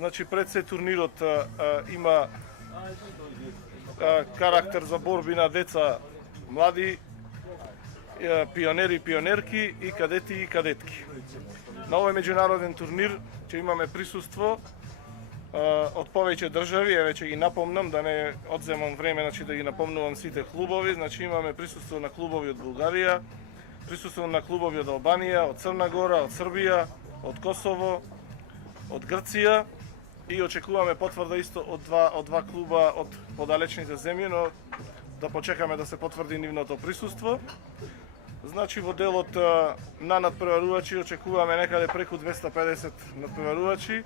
Значи пред се турнирот има карактер за борби на деца, млади, пионери и пионерки и кадети и кадетки. На овој меѓународен турнир ќе имаме присуство од повеќе држави, еве ќе ги напомнам, да не одземам време, значи да ги напомнувам сите клубови. Значи имаме присуство на клубови од Булгарија, присуство на клубови од Албанија, од Црна Гора, од Србија, од Косово, од Грција и очекуваме потврда исто од два клуба од подалечните земји, но да почекаме да се потврди нивното присуство. Значи во делот на надпреварувачи очекуваме некаде преку 250 надпреварувачи.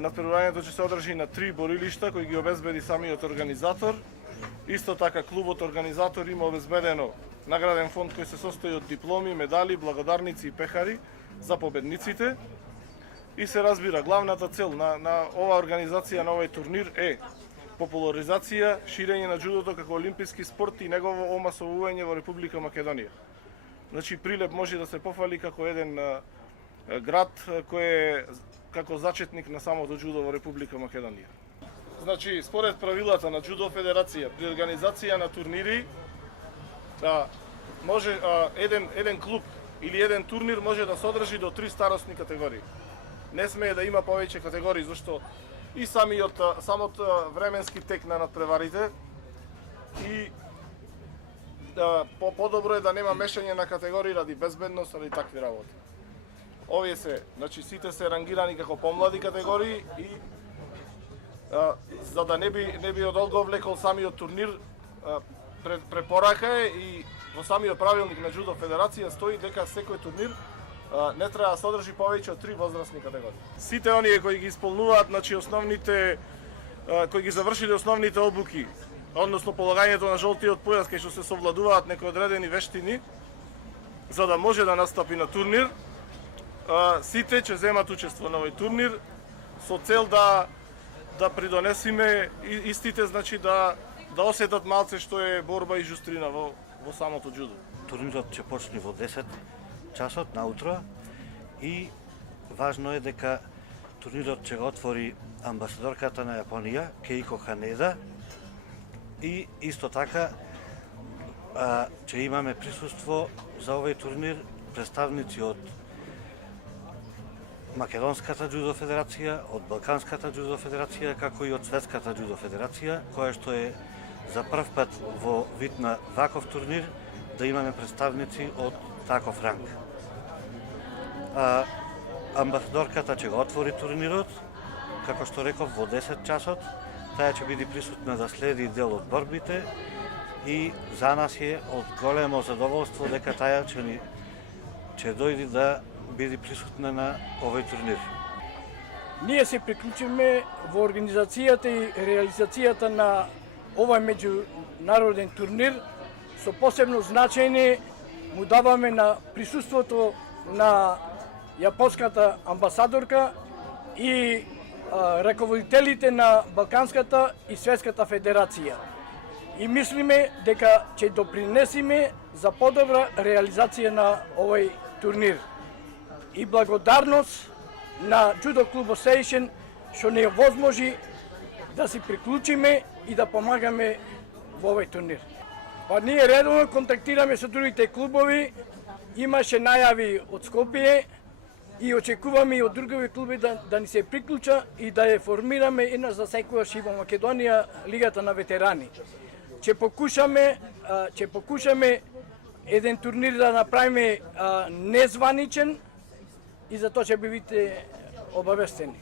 Надпреварувањето ќе се одржи на 3 борилишта кои ги обезбеди самиот организатор. Исто така клубот организатор има обезбедено награден фонд кој се состои од дипломи, медали, благодарници и пехари за победниците. И се разбира, главната цел на оваа организација, на овој турнир е популаризација, ширење на џудото како олимписки спорт и негово омасовување во Република Македонија. Значи Прилеп може да се пофали како еден град кој е како зачетник на самото џудо во Република Македонија. Значи, според правилата на Џудо Федерација, при организација на турнири, може еден клуб или еден турнир може да содржи до 3 старосни категории. Не смее да има повеќе категории, зашто и самот временски тек на надпреварите и подобро е да нема мешање на категории ради безбедност, ради такви работи. Овие се, значи сите се рангирани како помлади категории и за да не би одолго влекол самиот турнир, препорака е и во самиот правилник на Џудо Федерација стои дека секој турнир не треба да содржи повеќе од 3 возрастни категории. Сите оние кои ги исполнуваат, значи кои ги завршиле основните обуки, односно полагањето на жолтиот појас кај што се совладуваат некои одредени вештини, за да може да настапи на турнир, сите ќе земат учество на овој турнир со цел да придонесиме истите, значи да осетат малце што е борба и жустрина во самото џудо. Турнирот ќе почне во 10 часот наутро и важно е дека турнирот ќе го отвори амбасадорката на Јапонија, Кейко Ханеда, и исто така ќе имаме присуство за овој турнир представници од Македонската џудо федерација, од Балканската џудо федерација, како и од Светската џудо федерација, која што е за прв пат во вид на ваков турнир да имаме представници од таков ранг. Амбасадорката ќе го отвори турнирот, како што реков, во 10 часот. Таа ќе биде присутна да следи дел од борбите и за нас е од големо задоволство дека таа ќе дојде да биде присутна на овој турнир. Ние се приклучиме во организацијата и реализацијата на овој меѓународен турнир. Со посебно значење му даваме на присуството на јапонската амбасадорка и раководителите на Балканската и Светската федерација. И мислиме дека ќе допринесиме за подобра реализација на овој турнир. И благодарност на Judo Club Association што не возможи да се приклучиме и да помагаме во овој турнир. Па ние редовно контактираме со другите клубови, имаше најави од Скопје и очекуваме и од други клуби да ни се приклуча и да ја формираме една за секојаш и во Македонија Лигата на ветерани. Ќе покушаме еден турнир да направиме незваничен и за тоа ќе бидете обавестени.